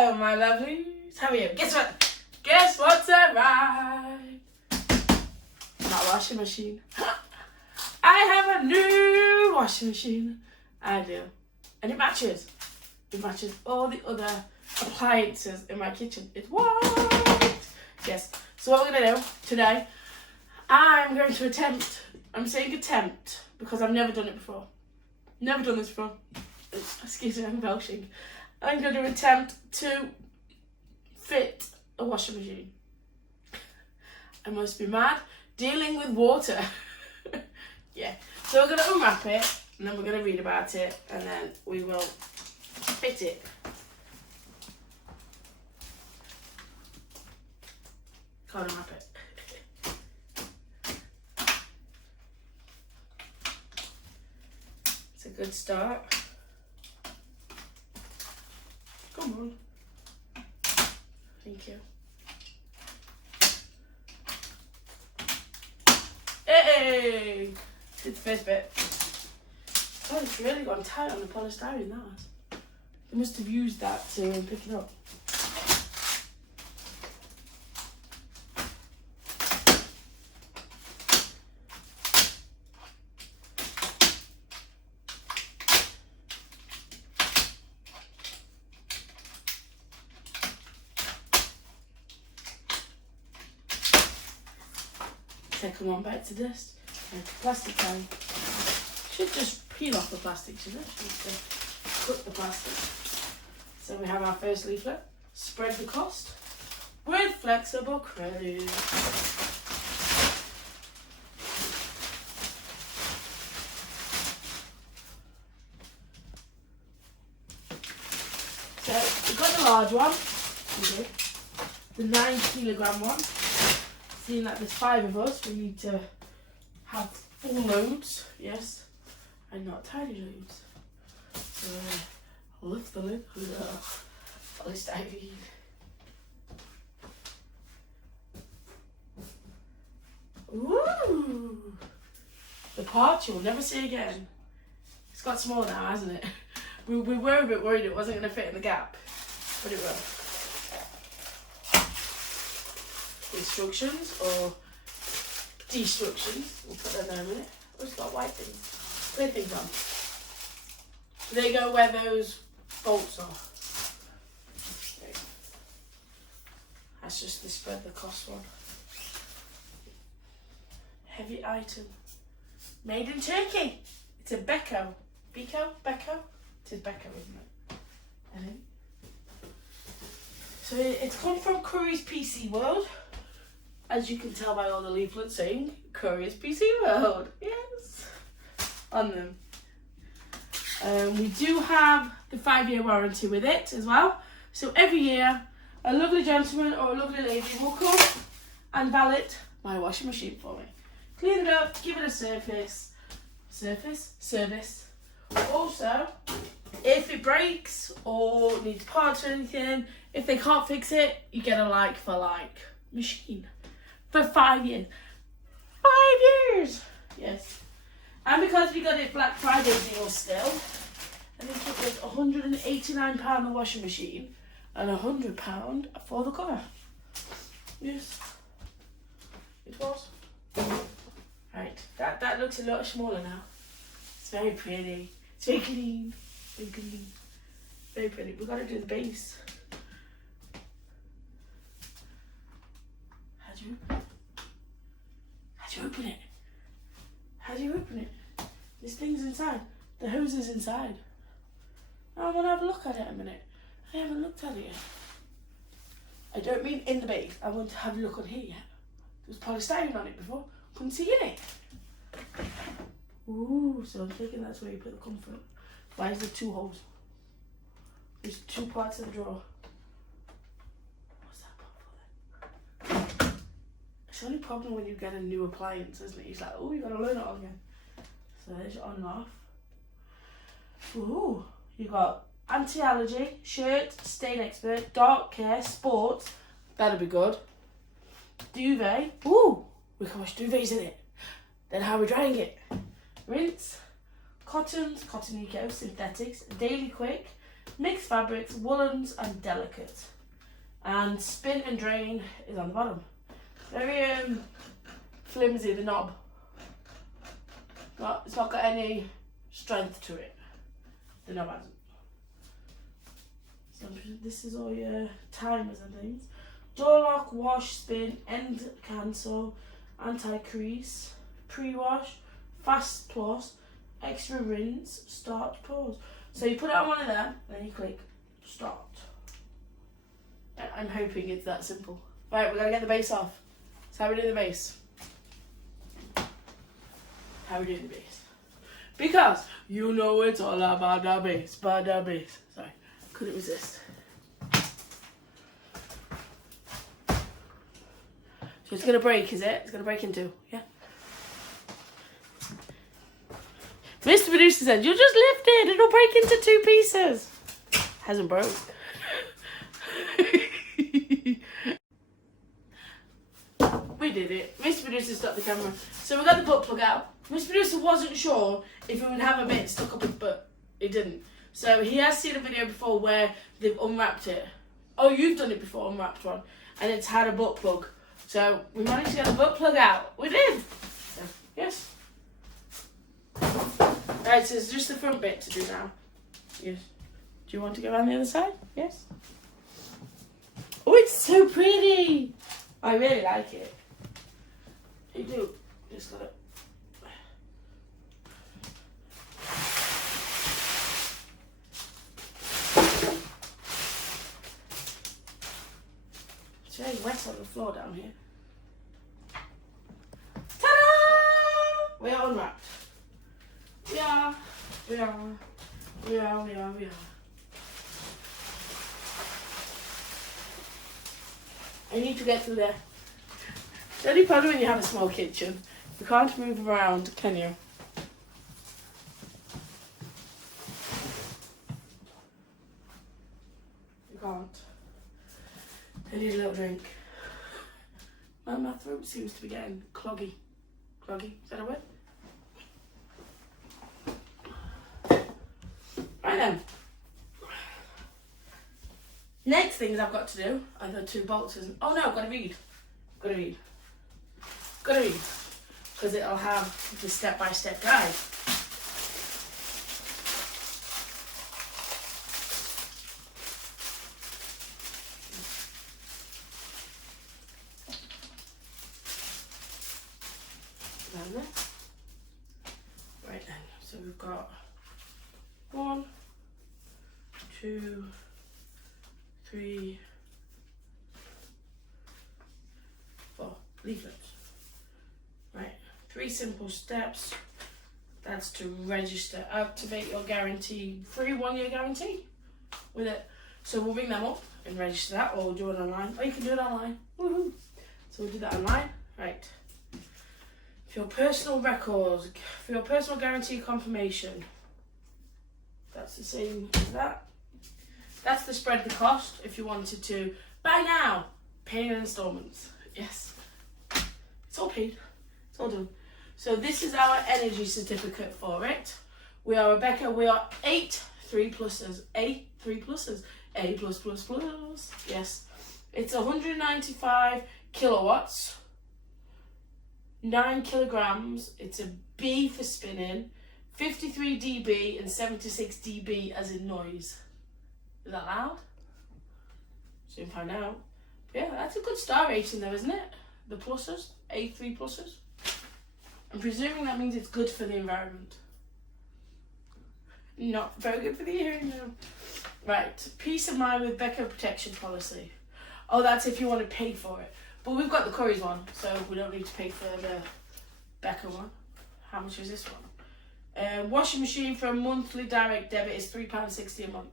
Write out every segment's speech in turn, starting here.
Hello, my lovelies. How are you? Guess what? Guess what's arrived? Not a washing machine. I have a new washing machine. I do. And it matches. It matches all the other appliances in my kitchen. It's white. Yes. So what we're going to do today, I'm going to attempt. I'm saying attempt because I've never done it before. Never done this before. Excuse me, I'm belching. I'm going to attempt to fit a washing machine. I must be mad. Dealing with water. Yeah. So we're going to unwrap it and then we're going to read about it and then we will fit it. Can't unwrap it. It's a good start. Come on. Thank you. Hey! Did the first bit. Oh, it's really gone tight on the polystyrene, that has. They must have used that to pick it up. Second one back to dust. And plastic tag. Should just peel off the plastic, shouldn't it? Just cut the plastic. So we have our first leaflet. Spread the cost with flexible credit. So we've got the large one. We did. The 9 kilogram one. Seeing that there's 5 of us, we need to have full loads, yes, and not tiny loads. So lift the lid, polystyrene. Ooh! The part you'll never see again. It's got smaller now, hasn't it? We were a bit worried it wasn't going to fit in the gap, but it will. Instructions or destructions. We'll put that there in a minute. Oh, it's got white things. Clear things on. There you go where those bolts are. Okay. That's just the spread the cost one. Heavy item. Made in Turkey. It's a Beko. Beko? It is Beko, isn't it? I think. So it's come from Curry's PC World. As you can tell by all the leaflets saying Curry's PC World, yes, on them. We do have the 5-year warranty with it as well. So every year, a lovely gentleman or a lovely lady will come and valet my washing machine for me. Clean it up, give it a service. Also, if it breaks or needs parts or anything, if they can't fix it, you get a like for like machine. For 5 years. 5 years! Yes. And because we got it Black Friday deal still, I think it was £189 the washing machine and £100 for the cover. Yes. It was. Right. That looks a lot smaller now. It's very pretty. It's very clean. Very clean. Very pretty. We've got to do the base. How do you open it? How do you open it? This thing's inside. The hose is inside. I want to have a look at it a minute. I haven't looked at it yet. I don't mean in the base. I want to have a look on here yet. There was polystyrene on it before. Couldn't see in it. Ooh, so I'm thinking that's where you put the comfort. Why is there 2 holes? There's 2 parts of the drawer. What's that part for then? It's the only problem when you get a new appliance, isn't it? It's like, oh, you got to learn it all again. So there's your on and off. Ooh, you got anti-allergy, shirt, stain expert, dark care, sports. That'll be good. Duvet. Ooh, we can wash duvets in it. Then how are we drying it? Rinse. Cottons, cotton eco, synthetics, daily quick, mixed fabrics, woolens and delicate. And spin and drain is on the bottom. Very flimsy, the knob. It's not got any strength to it. The knob hasn't. So this is all your timers and things. Door lock, wash, spin, end cancel, anti-crease, pre-wash, fast plus, extra rinse, start, pause. So you put it on one of them, then you click start. I'm hoping it's that simple. Right, we're gonna get the base off. So how we do the base? How we do the base? Because you know it's all about the base, Sorry, couldn't resist. So it's gonna break, is it? It's gonna break in two, yeah? Mr. Producer said, you'll just lift it, it'll break into two pieces. Hasn't broke. We did it. Mr. Producer stopped the camera. So we got the butt plug out. Mr. Producer wasn't sure if it would have a bit stuck up his butt. It didn't. So he has seen a video before where they've unwrapped it. Oh, you've done it before, unwrapped one. And it's had a butt plug. So we managed to get the butt plug out. We did. So, yes. Right, so it's just the front bit to do now. Yes. Do you want to go around the other side? Yes. Oh, it's so pretty. I really like it. You do. Just gotta. It's very wet on the floor down here. Ta-da! We are unwrapped. We are. I need to get through there. The only problem when you have a small kitchen, you can't move around, can you? You can't. I need a little drink. My throat seems to be getting cloggy. Cloggy, is that a word? Right then. Next things I've got to do are the two bolts. Oh no, I've got to read. Because it'll have the step-by-step guide. Right then, so we've got 1, 2, 3, 4 leaflets. Right, 3 simple steps. That's to register, activate your guarantee, free 1-year guarantee with it. So we'll ring them up and register that, or we'll do it online. Or you can do it online. Woohoo! So we'll do that online. Right. For your personal records, for your personal guarantee confirmation, that's the same as that. That's to spread the cost if you wanted to buy now, pay in installments. Yes, it's all paid, it's all done. So this is our energy certificate for it. We are Rebecca. We are 8 3 pluses, A 3 pluses, A plus plus plus. Yes, it's 195 kilowatts. 9 kilograms. It's a B for spinning, 53 dB and 76 dB as in noise. Is that loud? Soon find out. But yeah, that's a good star rating though, isn't it? The pluses, A3 pluses. I'm presuming that means it's good for the environment. Not very good for the hearing though. Right, peace of mind with Becca protection policy. Oh, that's if you want to pay for it. But we've got the Curry's one, so we don't need to pay for the Becca one. How much is this one? Washing machine for a monthly direct debit is £3.60 a month.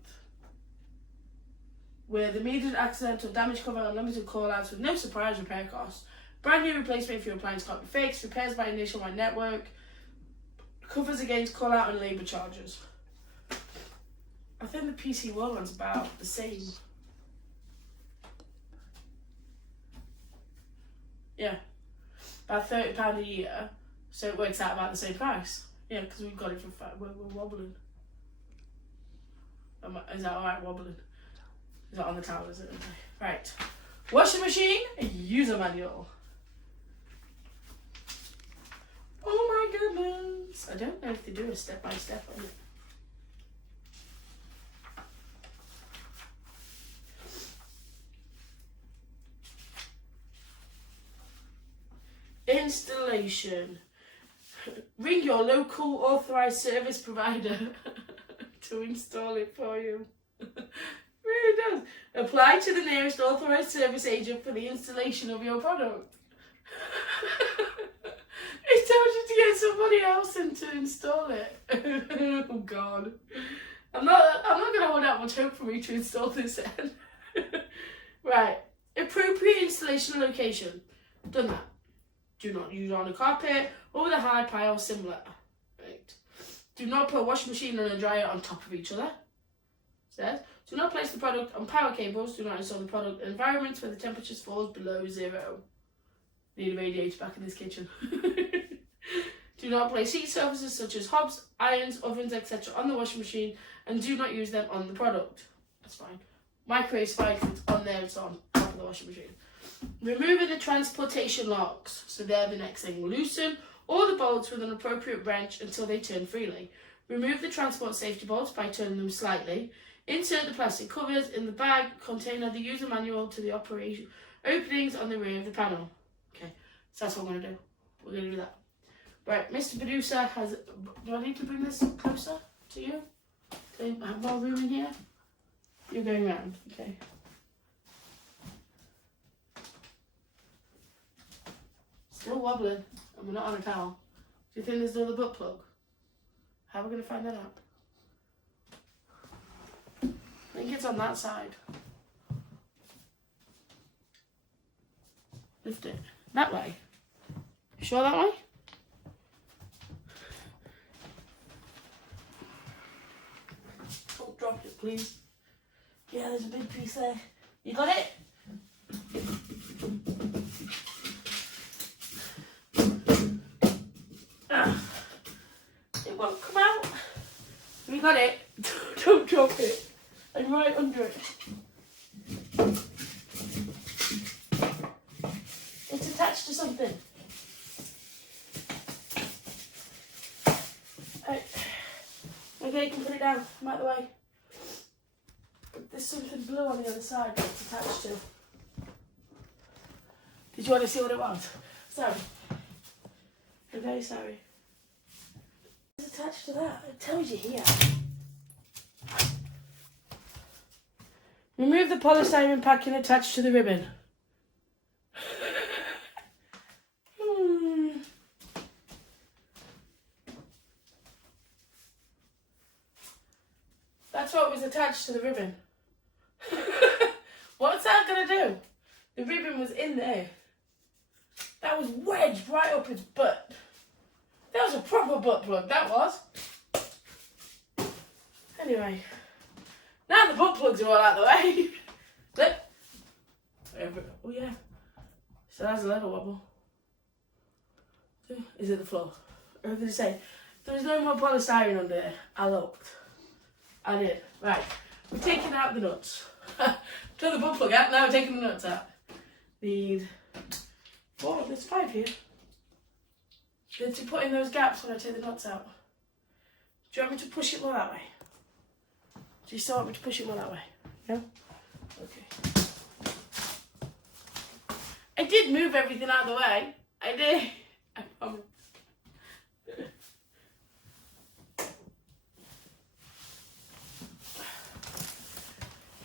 With immediate accidental damage cover and unlimited call-outs with no surprise repair costs. Brand new replacement if your appliance can't be fixed. Repairs by a nationwide network. Covers against call-out and labour charges. I think the PC World one's about the same. Yeah, about £30 a year, so it works out about the same price. Yeah, because we've got it for we're wobbling. Is that alright wobbling? Is that on the towel, is it? Okay. Right. Washing machine, user manual. Oh my goodness. I don't know if they do a step-by-step on it. Installation. Ring your local authorised service provider to install it for you. Really does. Apply to the nearest authorised service agent for the installation of your product. It tells you to get somebody else in to install it. Oh God. I'm not gonna hold out much hope for me to install this then. Right. Appropriate installation location. Done that. Do not use on a carpet or with a hard pile similar. Right. Do not put a washing machine and a dryer on top of each other. Says, do not place the product on power cables. Do not install the product in environments where the temperature falls below 0. Need a radiator back in this kitchen. Do not place heat surfaces such as hobs, irons, ovens, etc. on the washing machine, and do not use them on the product. That's fine. Microwave's fine if it's on there, it's on top of the washing machine. Removing the transportation locks. So they're the next thing. Loosen all the bolts with an appropriate wrench until they turn freely. Remove the transport safety bolts by turning them slightly. Insert the plastic covers in the bag container, the user manual to the operation openings on the rear of the panel. Okay, so that's what we're going to do. We're going to do that. Right, Mr. Producer has... Do I need to bring this closer to you? Do I have more room in here? You're going round, okay. Still wobbling, and we're not on a towel. Do you think there's another butt plug? How are we going to find that out? I think it's on that side. Lift it. That way. You sure that way? Oh, drop it, please. Yeah, there's a big piece there. You got it? It won't come out. You got it? Don't drop it. I'm right under it. It's attached to something. Right. Okay, you can put it down. I'm out of the way. But there's something blue on the other side that it's attached to. Did you want to see what it was? Sorry. I'm very sorry. It's attached to that. It tells you here. Remove the polystyrene packing attached to the ribbon. That's what was attached to the ribbon. What's that going to do? The ribbon was in there. That was wedged right up its butt. That was a proper butt plug, that was. Anyway. Now the butt plugs are all out of the way. Look. Oh yeah. So that's a little wobble. Is it the floor? Or did it say? There was no more polystyrene under there. I looked. I did. Right. We're taking out the nuts. Took the butt plug out, now we're taking the nuts out. Need 4, there's 5 here. To put in those gaps when I take the nuts out. Do you want me to push it more that way? Do you still want me to push it more that way? No? Okay. I did move everything out of the way. I did. I promise.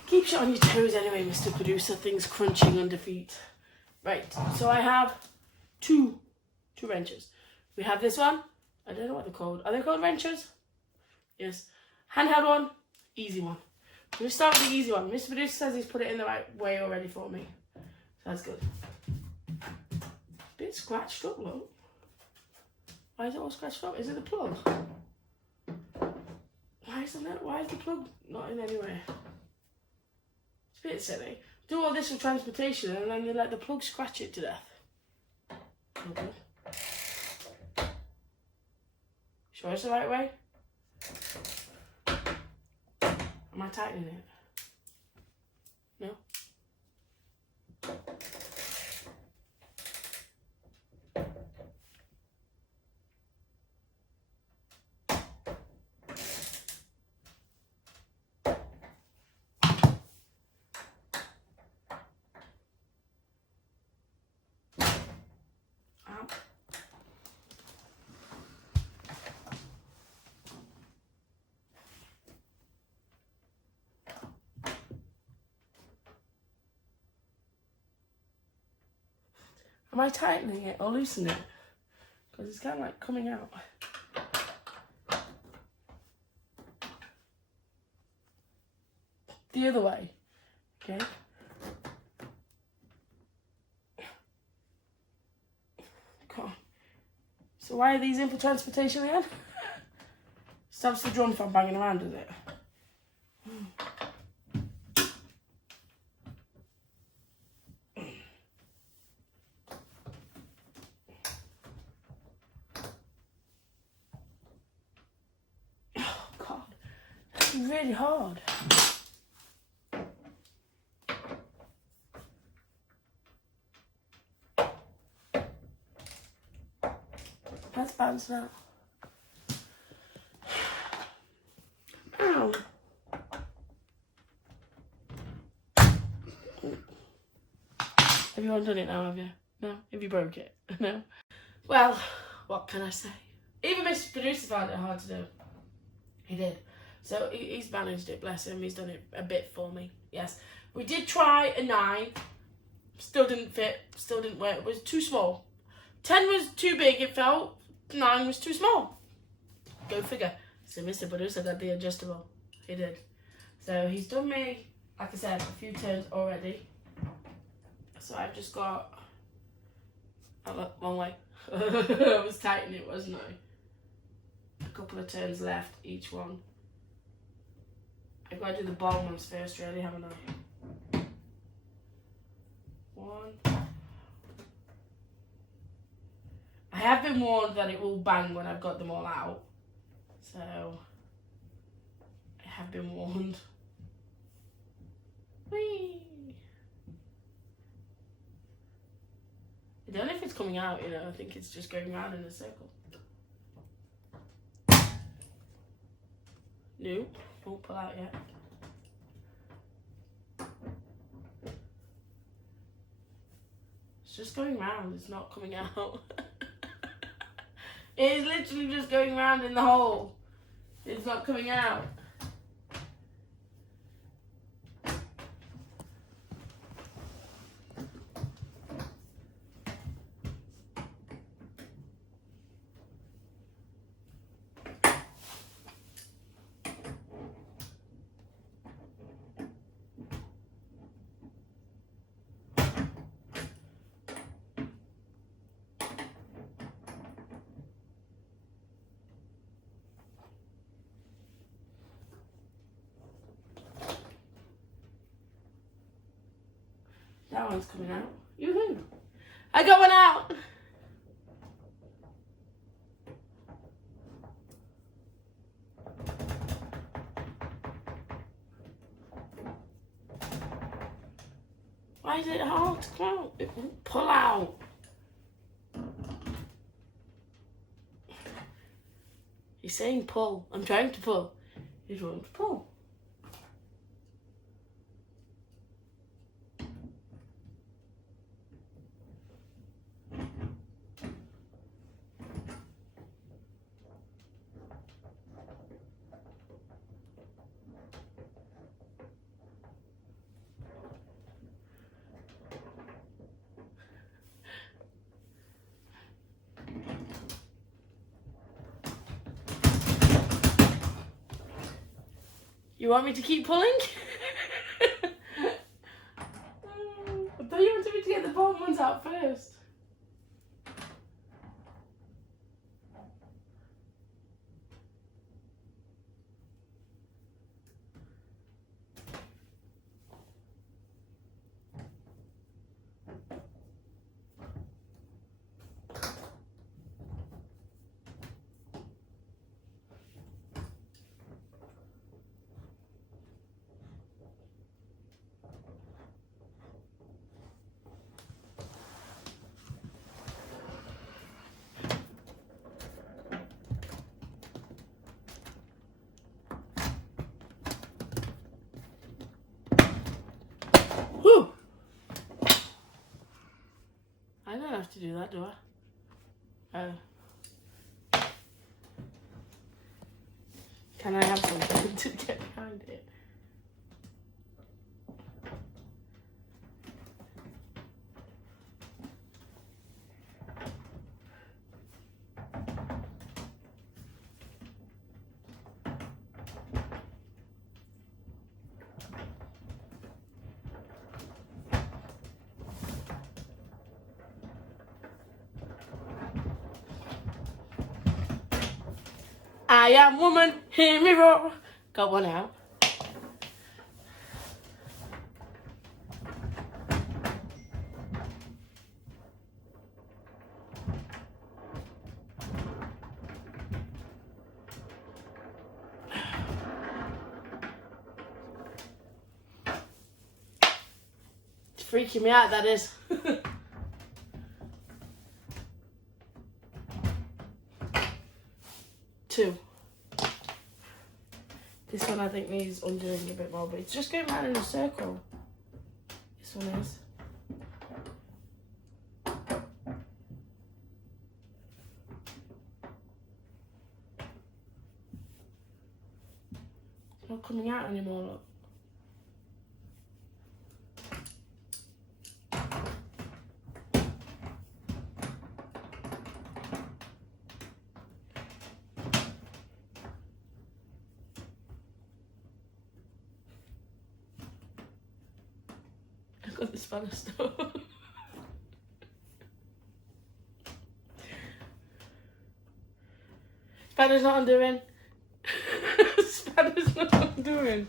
Keeps you on your toes anyway, Mr. Producer. Things crunching under feet. Right, so I have two wrenches. We have this one. I don't know what they're called. Are they called wrenches? Yes. Handheld one. Easy one. I'm going to start with the easy one. Mr. Producer says he's put it in the right way already for me. So that's good. Bit scratched up, look. Why is it all scratched up? Is it the plug? Why is the plug not in anywhere? It's a bit silly. Do all this with transportation and then you let the plug scratch it to death. Okay. Sure it's the right way? I'm Am I tightening it? No? Ow. Am I tightening it or loosening it? Because it's kind of like coming out. The other way. Okay. Come on. So why are these in for transportation again? Stops the drum from banging around, does it? Oh God, that's really hard. Let's bounce now. Ow. Have you undone it now, have you? No? Have you broke it? No? Well, what can I say? Even Mr. Producer found it hard to do. He did. So he's managed it, bless him. He's done it a bit for me. Yes. We did try a 9. Still didn't fit. Still didn't work. It was too small. 10 was too big, it felt. 9 was too small. Go figure. So Mr. Producer got the adjustable. He did. So he's done me, like I said, a few turns already. So I've just got... Oh, look, wrong way. I was tightening it, wasn't I? A couple of turns left, each one. I've got to do the bottom ones first, really, haven't I? 1. I have been warned that it will bang when I've got them all out. So, I have been warned. Whee! I don't know if it's coming out, you know, I think it's just going round in a circle. No, won't pull out yet. It's just going round, it's not coming out. It is literally just going round in the hole. It's not coming out. That one's coming out. Yoo-hoo! I got one out! Why is it hard to come out? It won't pull out. He's saying pull. I'm trying to pull. He won't pull. You want me to keep pulling? I thought you wanted me to get the bottom ones out first. don't have to do that, do I? Oh. Can I have something to get behind it? I am woman, hear me roar. Got one out. It's freaking me out, that is. Two. This one I think needs undoing a bit more, but it's just going round in a circle. This one is. It's not coming out anymore, look. I got the Spanish stuff. Spanner's not undoing. Spanner's not undoing.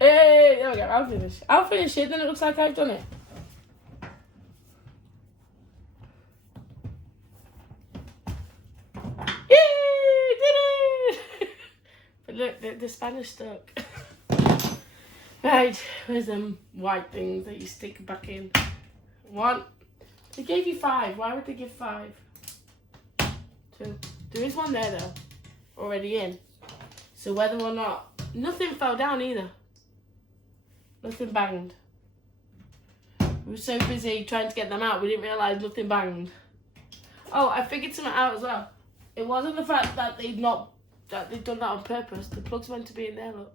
Hey, there we go. I'll finish. I'll finish it, then it looks like I've done it. Look, the Spanish stuck. Right, where's them white things that you stick back in? One. They gave you 5. Why would they give 5? 2. There is one there though, already in. So whether or not, nothing fell down either. Nothing banged. We were so busy trying to get them out, we didn't realise nothing banged. Oh, I figured something out as well. It wasn't the fact that they'd done that on purpose. The plug's meant to be in there, look.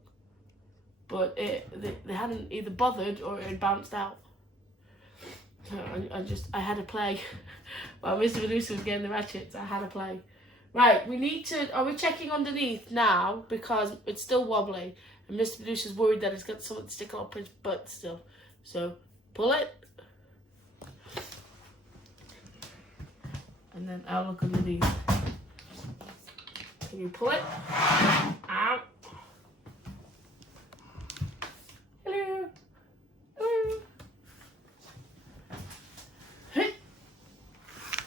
But they hadn't either bothered or it had bounced out. So I had to play. While Mr. Medusa was getting the ratchets, I had to play. Right, are we checking underneath now? Because it's still wobbly. And Mr. Medusa's worried that it's got something sticking up his butt still. So, pull it. And then I'll look underneath. Can you pull it? Out. Hello. Hello. Hey.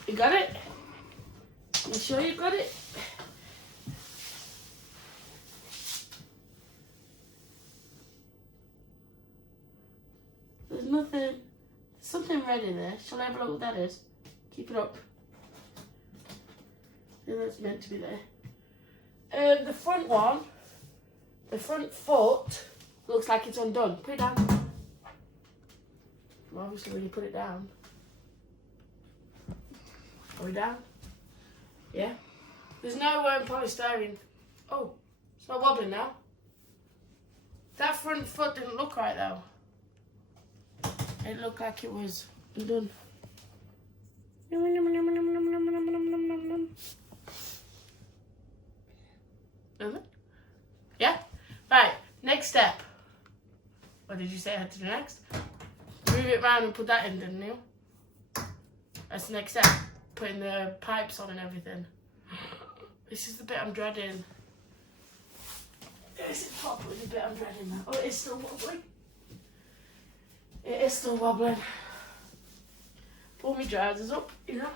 You got it? You sure you got it? There's nothing. There's something red in there. Shall I have a look what that is? Keep it up. Yeah, that's meant to be there. The front one, the front foot, looks like it's undone. Put it down. Well, obviously when you put it down. Are we down? Yeah? There's no polystyrene. Oh, it's not wobbling now. That front foot didn't look right though. It looked like it was undone. Yeah? Right, next step. What did you say I had to do next? Move it round and put that in, didn't you? That's the next step. Putting the pipes on and everything. This is the bit I'm dreading. This is probably the bit I'm dreading now. Oh, it is still wobbling. It is still wobbling. Pull my trousers up, you know.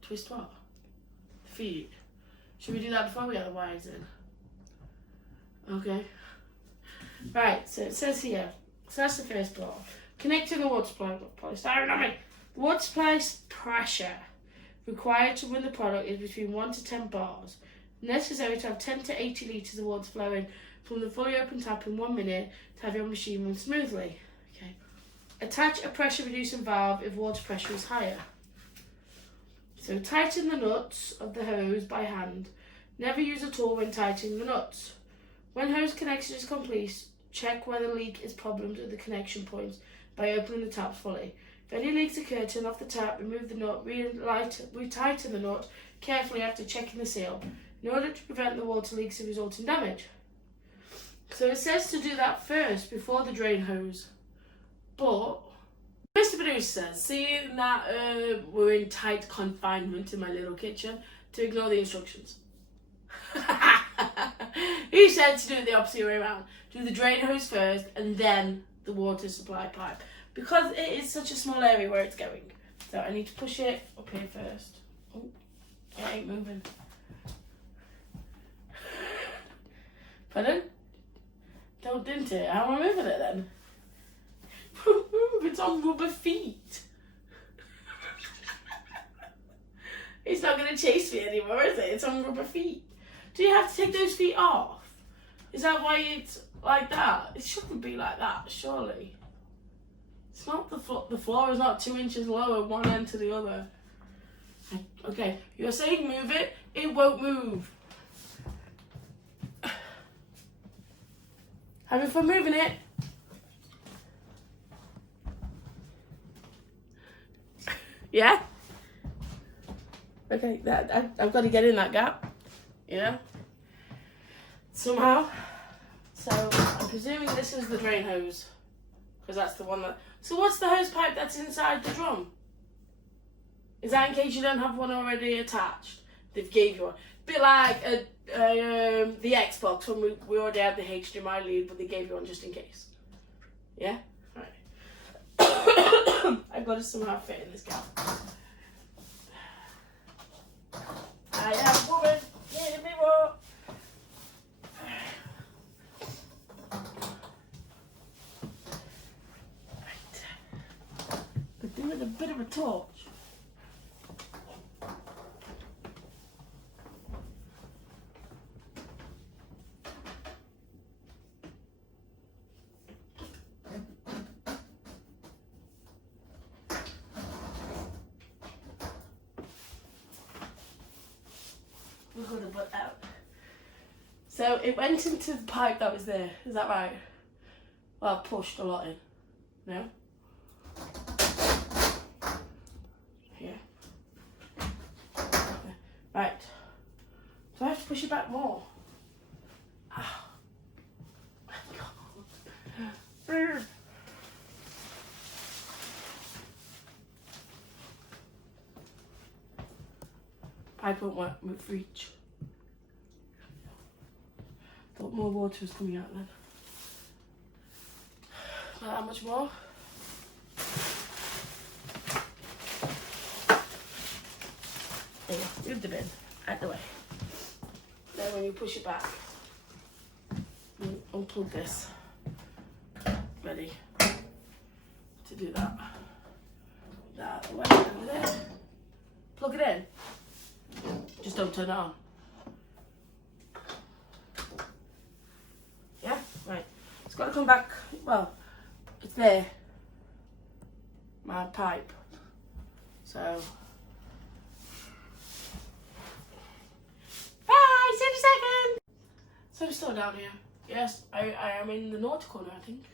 Twist what? Feet. Should we do that before we get the wires in? Okay. Right, so it says here. So that's the first block. Connecting the water supply with polystyrene. The water supply pressure required to run the product is between 1 to 10 bars. Necessary to have 10 to 80 litres of water flowing from the fully open tap in 1 minute to have your machine run smoothly. Okay. Attach a pressure reducing valve if water pressure is higher. So tighten the nuts of the hose by hand. Never use a tool when tightening the nuts. When hose connection is complete, check whether leak is problems with the connection points by opening the taps fully. If any leaks occur, turn off the tap, remove the nut, retighten the nut carefully after checking the seal, in order to prevent the water leaks and resulting damage. So it says to do that first before the drain hose. But Mr. Producer says, seeing that we're in tight confinement in my little kitchen, to ignore the instructions. He said to do it the opposite way around. Do the drain hose first and then the water supply pipe. Because it is such a small area where it's going. So I need to push it up here first. Oh, it ain't moving. Pardon? Didn't it? How am I moving it then? Move, it's on rubber feet. It's not going to chase me anymore, is it? It's on rubber feet. Do you have to take those feet off? Is that why it's like that? It shouldn't be like that, surely. It's not the floor. The floor is not 2 inches lower one end to the other. Okay, you're saying move it. It won't move. Having fun moving it. Yeah? Okay, I've got to get in that gap. You know? Somehow. So, I'm presuming this is the drain hose. Because that's the one that... So what's the hose pipe that's inside the drum? Is that in case you don't have one already attached? They've gave you one. Bit like the Xbox when we already had the HDMI lead, but they gave you one just in case. Yeah? Right. I've got to somehow fit in this gap. I am a woman. Give me more. Right. We're doing a bit of a torch. We're going to put out. So it went into the pipe that was there. Is that right? Well, I pushed a lot in. No? Here. Right. So I have to push it back more. Oh. Pipe won't work with reach. Thought more water was coming out then. Not that much more. There you go, move the bin out the way. Then when you push it back, you unplug this. Ready to do that. That away over there. Plug it in. Just don't turn it on. Yeah? Right. It's got to come back. Well, it's there. My pipe. So. Bye! See you in a second! So I'm still down here. Yes, I am in the naughty corner, I think.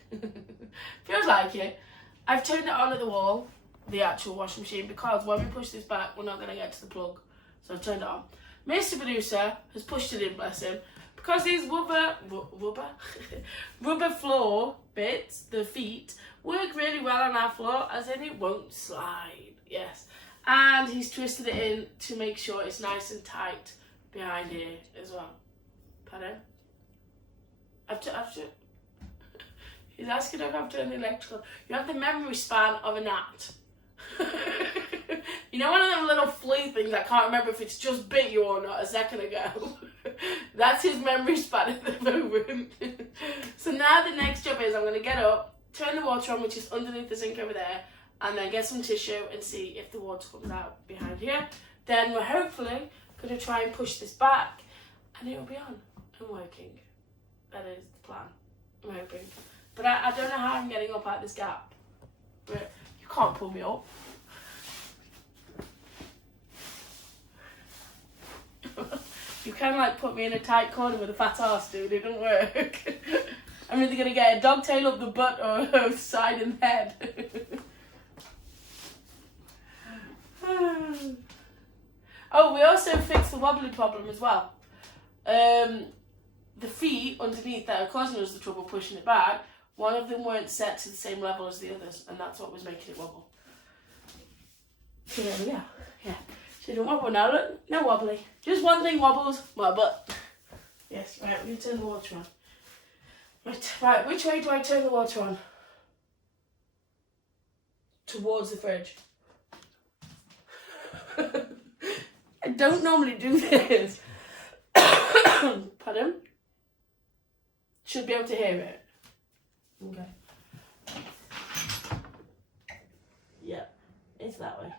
Feels like it. I've turned it on at the wall, the actual washing machine, because when we push this back, we're not going to get to the plug. So I've turned it on. Mr. Producer has pushed it in, bless him, because these rubber floor bits, the feet, work really well on our floor, as in it won't slide. Yes. And he's twisted it in to make sure it's nice and tight behind here as well. Pardon? He's asking if I've turned electrical. You have the memory span of a gnat. You know, one of them little flea things, I can't remember if it's just bit you or not a second ago. That's his memory span at the moment. So now the next job is I'm going to get up, turn the water on, which is underneath the sink over there, and then get some tissue and see if the water comes out behind here. Then we're hopefully going to try and push this back and it'll be on and working. That is the plan, I'm hoping. But I don't know how I'm getting up out this gap. But you can't pull me up. You can like put me in a tight corner with a fat ass, dude. It don't work. I'm either going to get a dog tail up the butt or a side and head. Oh, we also fixed the wobbly problem as well. The feet underneath that are causing us the trouble pushing it back, one of them weren't set to the same level as the others, and that's what was making it wobble. So there we go. Yeah. So don't wobble now, look. No wobbly. Just one thing wobbles, my butt. Yes, right, we're going to turn the water on. Right, which way do I turn the water on? Towards the fridge. I don't normally do this. Pardon? Should be able to hear it. Okay. Yeah, it's that way.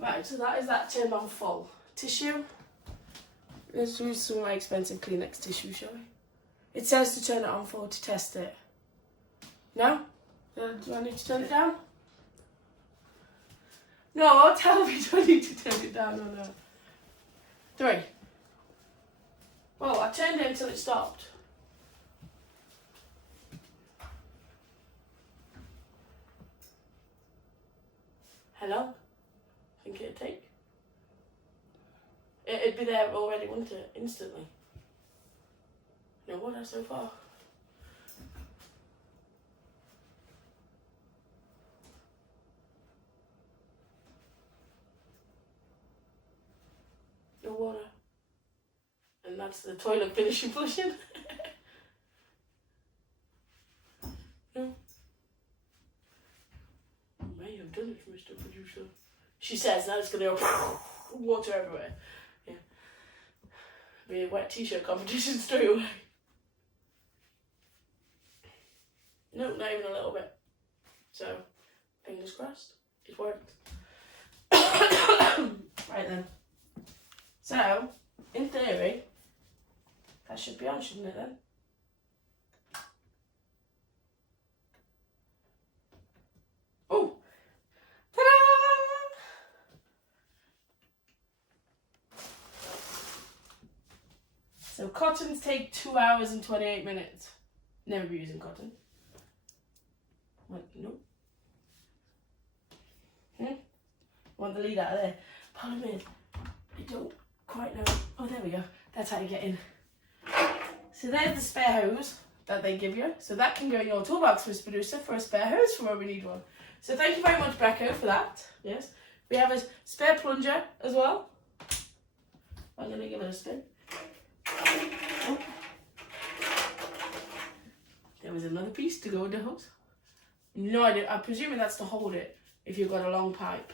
Right, so that is that turned on full. Tissue. Let's use some of my expensive Kleenex tissue, shall we? It says to turn it on full to test it. No? Do I need to turn it down? No, tell me, do I need to turn it down or no? 3. Well, I turned it until it stopped. Hello? Think it'd take? It'd be there already, wouldn't it? Instantly. No water so far. No water. And that's the toilet finishing flushing. No. May have done it, Mr. Producer. She says now it's going to go water everywhere. Yeah. Be a wet t-shirt competition straight away. No, not even a little bit. So, fingers crossed. It worked. Right then. So, in theory, that should be on, shouldn't it then? Oh! Ta-da! So cottons take 2 hours and 28 minutes. Never be using cotton. What? Nope. Want the lead out of there. Problem is, I don't quite know. Oh, there we go. That's how you get in. So there's the spare hose that they give you. So that can go in your toolbox, Mr. Producer, for a spare hose for when we need one. So thank you very much, Brecco, for that. Yes. We have a spare plunger as well. I'm going to give it a spin. Oh. There was another piece to go in the hose. No idea. I'm presuming that's to hold it if you've got a long pipe.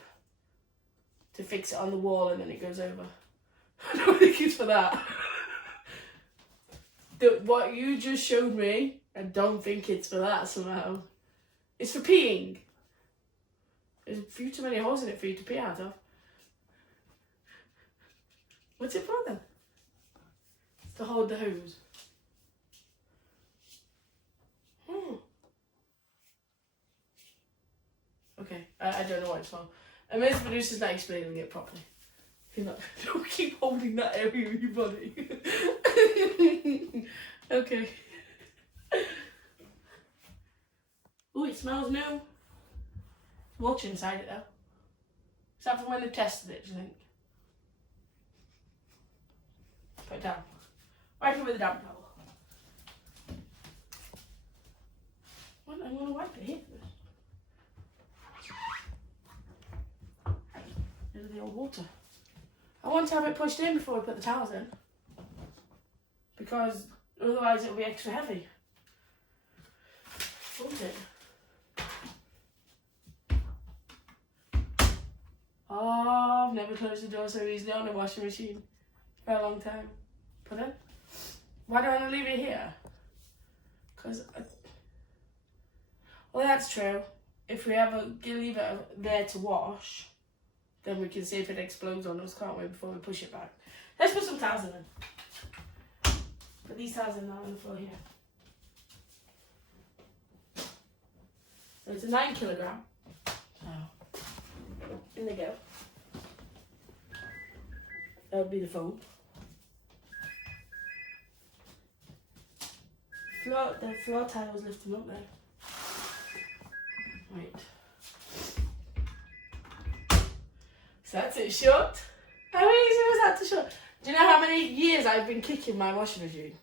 To fix it on the wall and then it goes over. I don't think it's for that. What you just showed me, I don't think it's for that somehow. It's for peeing. There's a few too many holes in it for you to pee out of. What's it for then? It's to hold the hose. Okay, I don't know what it's for. And Mr. Producer's not explaining it properly. He's not, don't keep holding that area of your body. Okay. Oh, it smells new. Water inside it though. Is that from when they tested it, do you think? Put it down. Wipe it with a damp towel. What? I'm going to wipe it here first. There's the old water. I want to have it pushed in before we put the towels in. Because otherwise it'll be extra heavy. Won't it? Oh, I've never closed the door so easily on a washing machine for a long time. Put in. Why do I want to leave it here? Because Well, that's true. If we ever leave it there to wash, then we can see if it explodes on us, can't we, before we push it back. Let's put some towels in then. Put these towels in now on the floor here. So it's a 9 kilogram. So, in they go. That would be the foam. The floor tiles lift them up there. Right. So that's it shut. How easy was that to shut? Do you know how many years I've been kicking my washing machine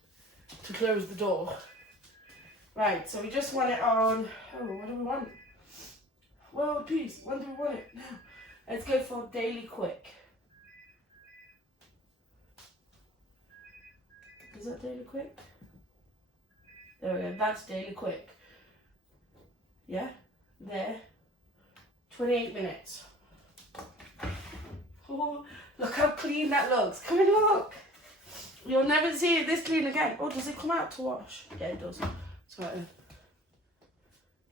to close the door? Right, so we just want it on. Oh, what do we want? Well, please, when do we want it? Now. Let's go for daily quick. Is that daily quick? There we go, that's daily quick. Yeah, there. 28 minutes. Oh, look how clean that looks. Come and look. You'll never see it this clean again. Oh, does it come out to wash? Yeah, it does. So you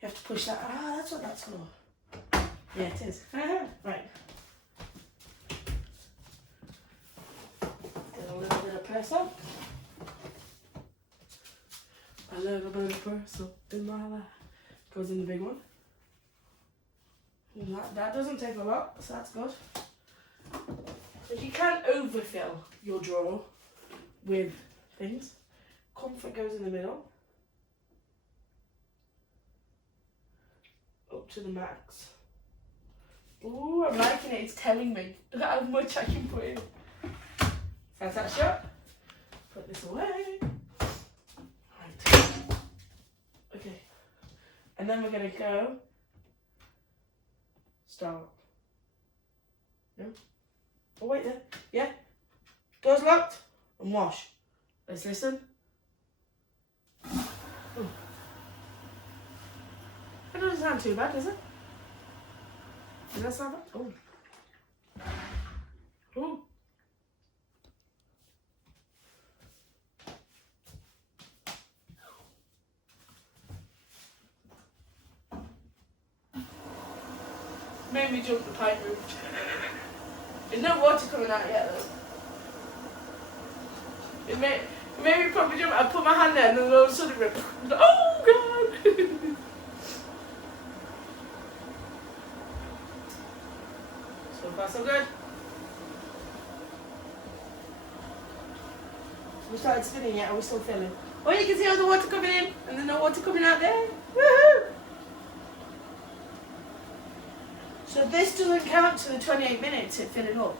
have to push that. Ah, that's what that's for. Yeah, it is. Right. Get a little bit of press up. A little bit of press up in my life. Goes in the big one. And that doesn't take a lot, so that's good. But you can't overfill your drawer with things. Comfort goes in the middle. Up to the max. Ooh, I'm liking it. It's telling me how much I can put in. That's that shut. Put this away. Right. Okay. And then we're going to go. Start. No? Oh, wait there. Yeah. Doors locked. And wash. Let's listen. Ooh. That doesn't sound too bad, does it? Does that sound bad? Oh. Oh. Made me jump the pipe moved. There's no water coming out yet though. It made me probably jump. I put my hand there and then all of a sudden it went, oh god! So far so good. We started spinning yet, are we still filling? Oh, you can see all the water coming in and then no water coming out there. Woohoo! So this doesn't count to the 28 minutes it filling up.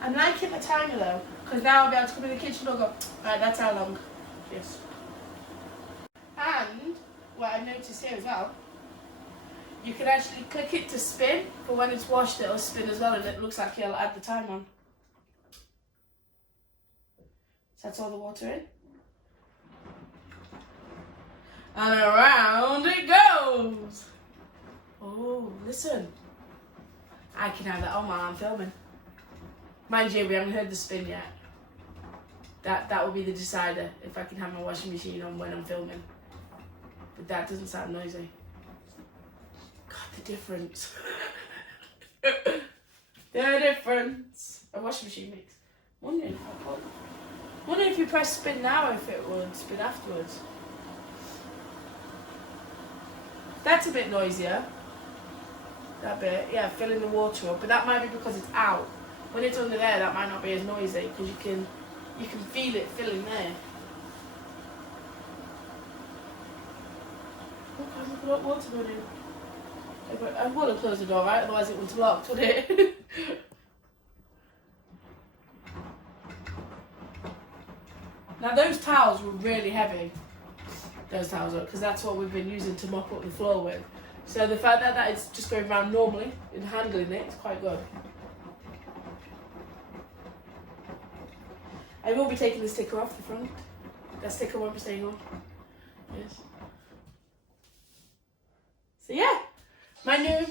I'm liking the timer though, because now I'll be able to come in the kitchen and go, right, that's how long. Yes. And what I've noticed here as well, you can actually click it to spin, but when it's washed it'll spin as well and it looks like it'll add the time on. So that's all the water in. And around it goes. Oh, listen. I can have that on while I'm filming. Mind you, we haven't heard the spin yet. That will be the decider if I can have my washing machine on when I'm filming. But that doesn't sound noisy. God, the difference. The difference a washing machine makes. Wondering if you press spin now if it would spin afterwards. That's a bit noisier. That bit, yeah, filling the water up, but that might be because it's out. When it's under there, that might not be as noisy because you can feel it filling there. Oh God, look at that water going in. I would have closed the door, right? Otherwise it wouldn't locked, would it? Now those towels were really heavy. Those towels are, because that's what we've been using to mop up the floor with. So the fact that it's just going around normally and handling it is quite good. I will be taking the sticker off the front. That sticker won't be staying on. Yes. So yeah, my new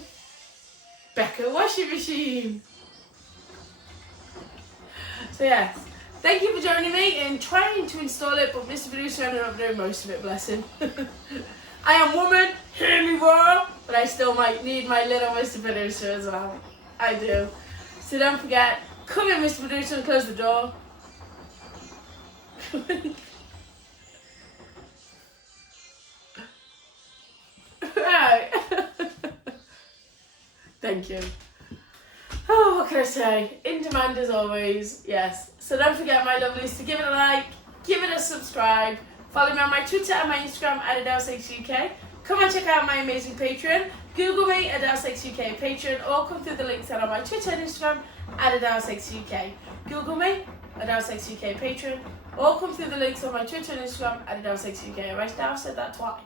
Becca washing machine. So yes, thank you for joining me in trying to install it, but Mr. Producer ended up doing most of it, bless him. I am woman, hear me roar, but I still might need my little Mr. Producer as well. I do. So don't forget, come in, Mr. Producer, and close the door. Right. Thank you. Oh, what can I say? In demand as always, yes. So don't forget, my lovelies, to give it a like, give it a subscribe, follow me on my Twitter and my Instagram at AdeleSexUK. Come and check out my amazing Patreon. Google me, AdeleSexUK Patreon, or come through the links that are on my Twitter and Instagram at AdeleSexUK. Google me, AdeleSexUK Patreon, or come through the links on my Twitter and Instagram at AdeleSexUK. Right now, I've said that twice.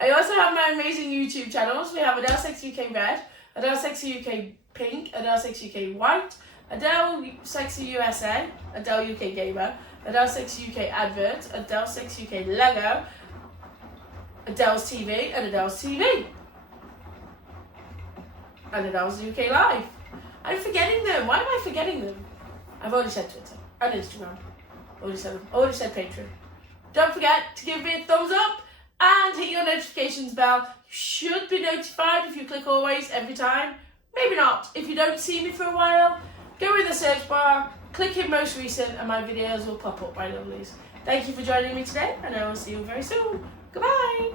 I also have my amazing YouTube channels. We have Adele Sexy UK Red, Adele Sexy UK Pink, Adele Sexy UK White, Adele Sexy USA, Adele UK Gamer, Adele Sexy UK Advert, Adele Sexy UK Lego, Adele's TV, and Adele's TV. And Adele's UK Live. I'm forgetting them. Why am I forgetting them? I've already said Twitter and Instagram. Already said Patreon. Don't forget to give me a thumbs up and hit your notifications bell. You should be notified if you click always every time. Maybe not. If you don't see me for a while, go in the search bar, click in most recent, and my videos will pop up, my lovelies. Thank you for joining me today, and I will see you very soon. Goodbye.